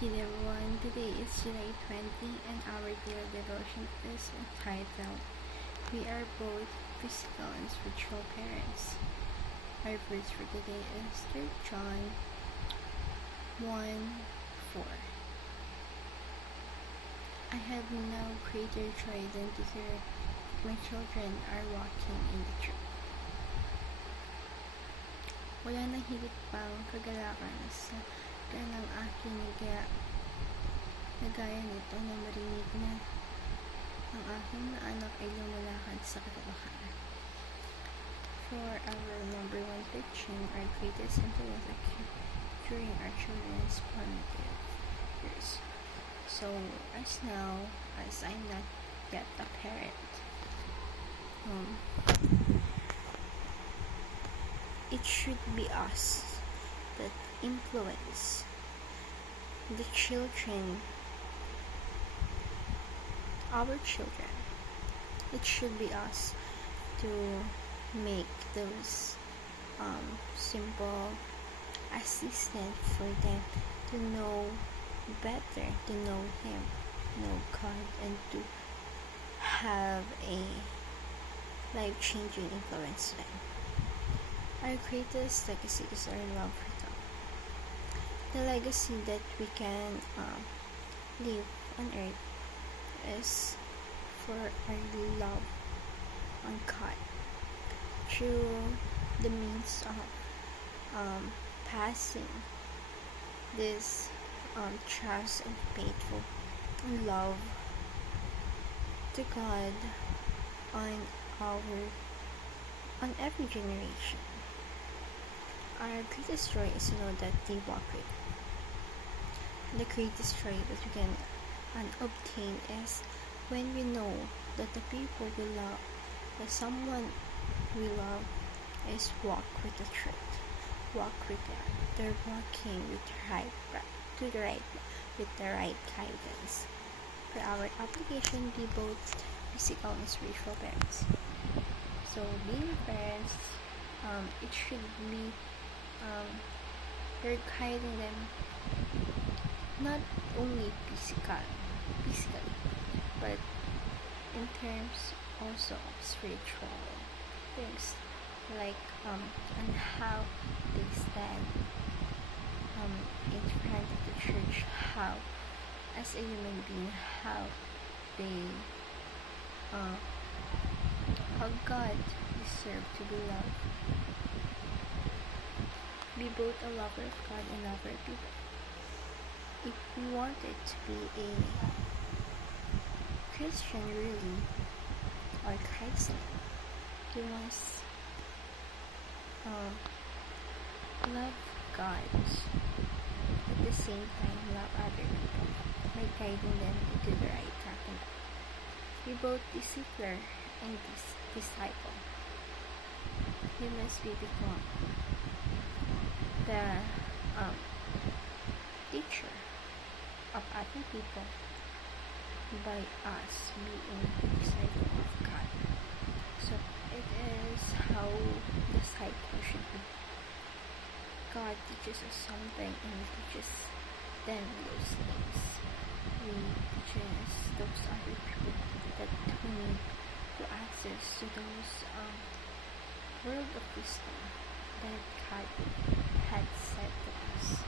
Good everyone, today is July 20 and our daily devotion is entitled, We Are Both Physical and Spiritual Parents. Our verse for today is 3 John 1:4. I have no greater joy than to hear my children are walking in the truth. Wala nang higit pang kagalakan sa kanang aking nagaya nito na marinig na ang aking na anak ay lumalakad sa katotohanan. For our number one teaching, our greatest influence during our children's formative years. So, as now, as I'm not yet a parent, it should be us that influence the children, our children. It should be us to make those simple assistant for them to know better, to know Him, know God, and to have a life-changing influence to them. Our greatest legacy is our love for God. The legacy that we can leave on earth is for our love on God through the means of passing this trust and faithful love to God on every generation. Our greatest joy is to know that they walk with. The greatest joy that we can obtain is when we know that the people we love, that someone we love is walk with the truth, walk with God. They're walking with the right guidance. For our application, be both physical and spiritual parents. So being parents, it should be you're guiding them not only physically, but in terms also of spiritual things, like on how they stand in front of the church, how as a human being, how they how God deserves to be loved. Be both a lover of God and lover of people. If we wanted to be a Christian really, or Christ-like, we must love God, at the same time love other people by guiding them into the right path. Be both discipler and disciple. You must become the teacher of other people by us being the disciple of God. So it is how disciple should be. God teaches us something and we teaches them those things. We teaches those other people that we need to access to those world of wisdom that God had said to us.